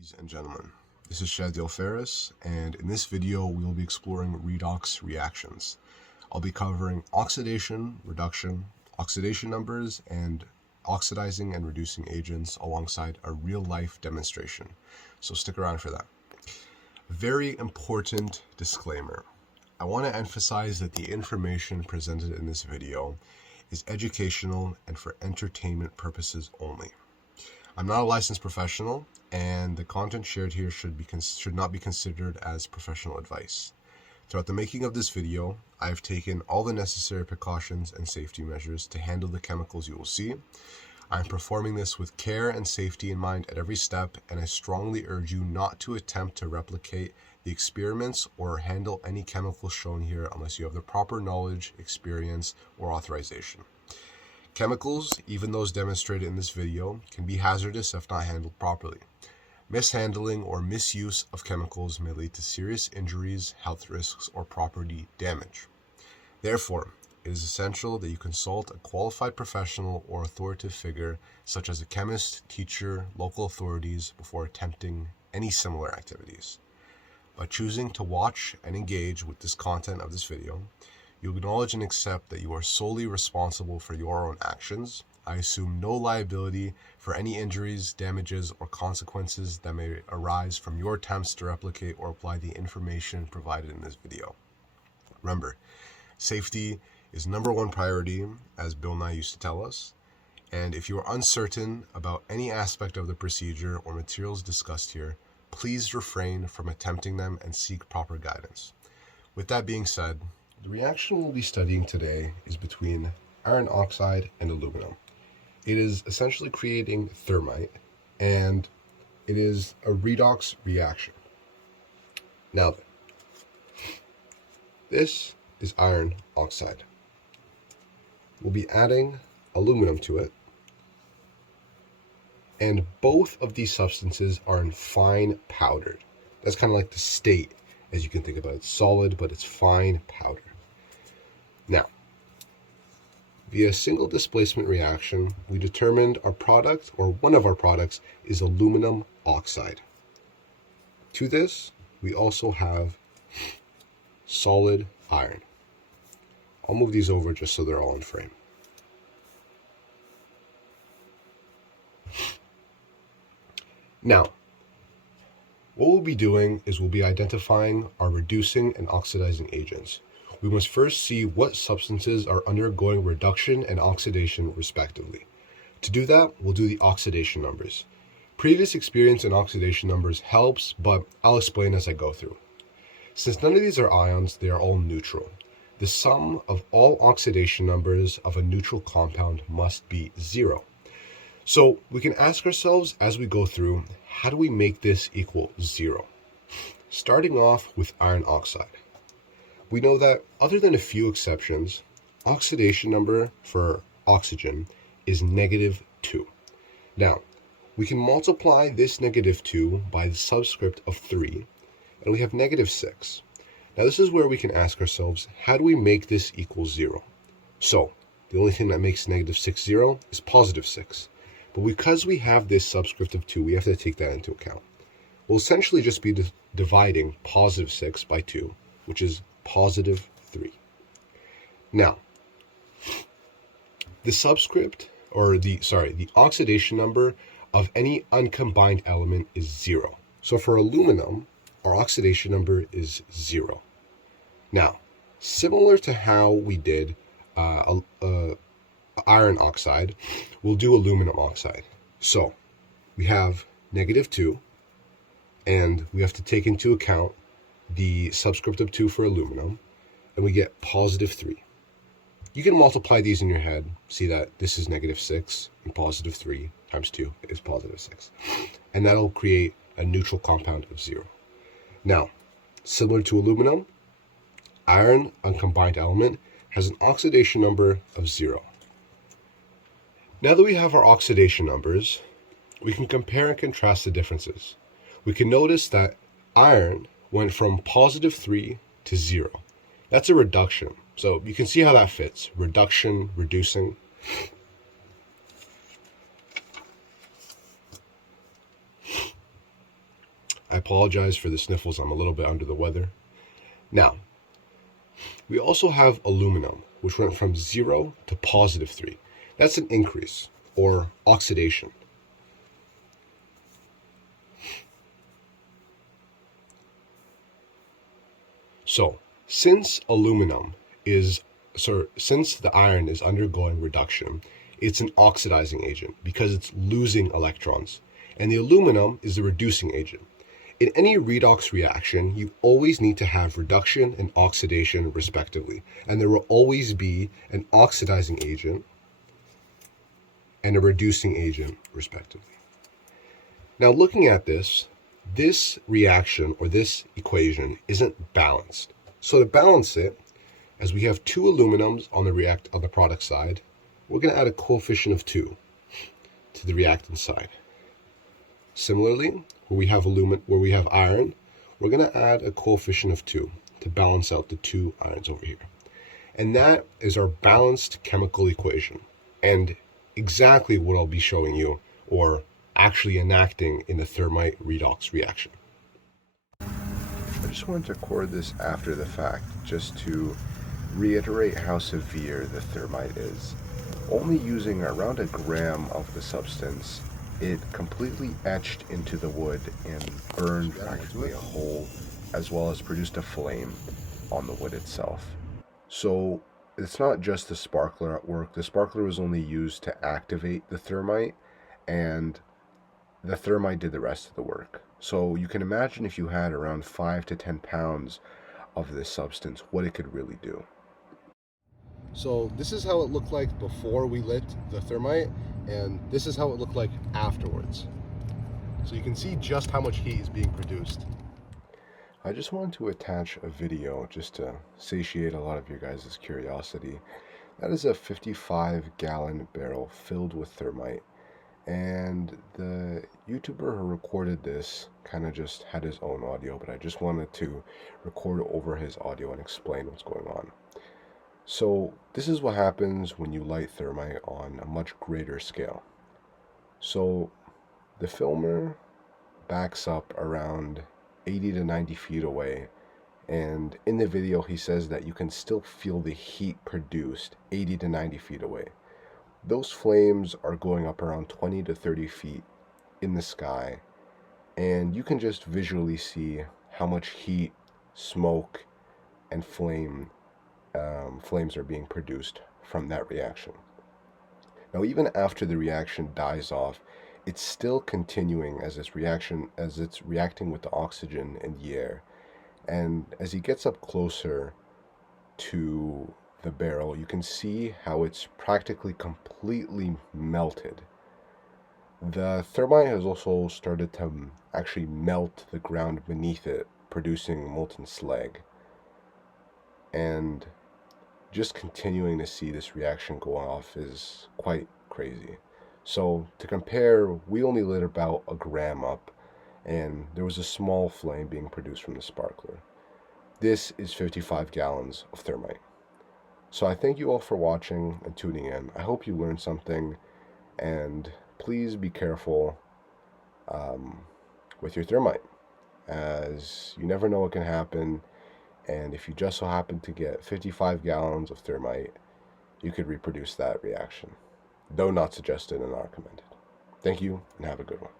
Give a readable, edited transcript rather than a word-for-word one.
Ladies and gentlemen, this is Shadil Ferris, and in this video we will be exploring redox reactions. I'll be covering oxidation, reduction, oxidation numbers, and oxidizing and reducing agents alongside a real-life demonstration, so stick around for that. Very important disclaimer. I want to emphasize that the information presented in this video is educational and for entertainment purposes only. I'm not a licensed professional, and the content shared here should not be considered as professional advice. Throughout the making of this video, I have taken all the necessary precautions and safety measures to handle the chemicals you will see. I am performing this with care and safety in mind at every step, and I strongly urge you not to attempt to replicate the experiments or handle any chemicals shown here unless you have the proper knowledge, experience, or authorization. Chemicals, even those demonstrated in this video, can be hazardous if not handled properly. Mishandling or misuse of chemicals may lead to serious injuries, health risks, or property damage. Therefore, it is essential that you consult a qualified professional or authoritative figure, such as a chemist, teacher, local authorities, before attempting any similar activities. By choosing to watch and engage with this content of this video, you acknowledge and accept that you are solely responsible for your own actions. I assume no liability for any injuries, damages, or consequences that may arise from your attempts to replicate or apply the information provided in this video. Remember, safety is number one priority, as Bill Nye used to tell us, and if you are uncertain about any aspect of the procedure or materials discussed here, please refrain from attempting them and seek proper guidance. With that being said, the reaction we'll be studying today is between iron oxide and aluminum. It is essentially creating thermite, and it is a redox reaction. Now then, this is iron oxide. We'll be adding aluminum to it, and both of these substances are in fine powder. That's kind of like the state, as you can think about it. It's solid, but it's fine powder. Now, via a single displacement reaction, we determined our product, or one of our products, is aluminum oxide. To this, we also have solid iron. I'll move these over just so they're all in frame. Now, what we'll be doing is we'll be identifying our reducing and oxidizing agents. We must first see what substances are undergoing reduction and oxidation respectively. To do that, we'll do the oxidation numbers. Previous experience in oxidation numbers helps, but I'll explain as I go through. Since none of these are ions, they are all neutral. The sum of all oxidation numbers of a neutral compound must be 0. So we can ask ourselves as we go through, how do we make this equal 0? Starting off with iron oxide. We know that, other than a few exceptions, oxidation number for oxygen is -2. Now, we can multiply this -2 by the subscript of 3, and we have -6. Now, this is where we can ask ourselves, how do we make this equal 0? So, the only thing that makes -6 0 is +6. But because we have this subscript of 2, we have to take that into account. We'll essentially just be dividing +6 by 2, which is +3. Now, the subscript, or the oxidation number of any uncombined element is 0. So for aluminum, our oxidation number is 0. Now, similar to how we did iron oxide, we'll do aluminum oxide. So we have -2, and we have to take into account the subscript of 2 for aluminum, and we get +3. You can multiply these in your head, see that this is -6, and +3 times 2 is +6. And that'll create a neutral compound of 0. Now, similar to aluminum, iron, uncombined element, has an oxidation number of 0. Now that we have our oxidation numbers, we can compare and contrast the differences. We can notice that iron went from +3 to 0. That's a reduction. So you can see how that fits. Reduction, reducing. I apologize for the sniffles, I'm a little bit under the weather. Now, we also have aluminum, which went from 0 to +3. That's an increase, or oxidation. So, since the iron is undergoing reduction, it's an oxidizing agent because it's losing electrons, and the aluminum is the reducing agent. In any redox reaction, you always need to have reduction and oxidation respectively, and there will always be an oxidizing agent and a reducing agent respectively. Now, looking at this reaction or this equation isn't balanced. So to balance it, as we have 2 aluminums on the product side, we're going to add a coefficient of 2 to the reactant side. Similarly, where we have iron, we're going to add a coefficient of 2 to balance out the 2 irons over here. And that is our balanced chemical equation, and exactly what I'll be showing you, or actually enacting in the thermite redox reaction. I just wanted to record this after the fact, just to reiterate how severe the thermite is. Only using around 1 gram of the substance, it completely etched into the wood and burned practically a hole, as well as produced a flame on the wood itself. So it's not just the sparkler at work. The sparkler was only used to activate the thermite, and the thermite did the rest of the work. So you can imagine if you had around 5 to 10 pounds of this substance, what it could really do. So this is how it looked like before we lit the thermite, and this is how it looked like afterwards. So you can see just how much heat is being produced. I just wanted to attach a video just to satiate a lot of your guys' curiosity. That is a 55-gallon barrel filled with thermite. And the YouTuber who recorded this kind of just had his own audio, but I just wanted to record over his audio and explain what's going on. So this is what happens when you light thermite on a much greater scale. So the filmer backs up around 80 to 90 feet away, and in the video he says that you can still feel the heat produced 80 to 90 feet away. Those flames are going up around 20 to 30 feet in the sky, and you can just visually see how much heat, smoke, and flames are being produced from that reaction. Now, even after the reaction dies off, it's still continuing as it's reacting with the oxygen in the air. And as he gets up closer to the barrel, you can see how it's practically completely melted. The thermite has also started to actually melt the ground beneath it, producing molten slag. And just continuing to see this reaction go off is quite crazy. So to compare, we only lit about 1 gram up, and there was a small flame being produced from the sparkler. This is 55 gallons of thermite. So I thank you all for watching and tuning in. I hope you learned something, and please be careful with your thermite, as you never know what can happen. And if you just so happen to get 55 gallons of thermite, you could reproduce that reaction, though not suggested and not recommended. Thank you, and have a good one.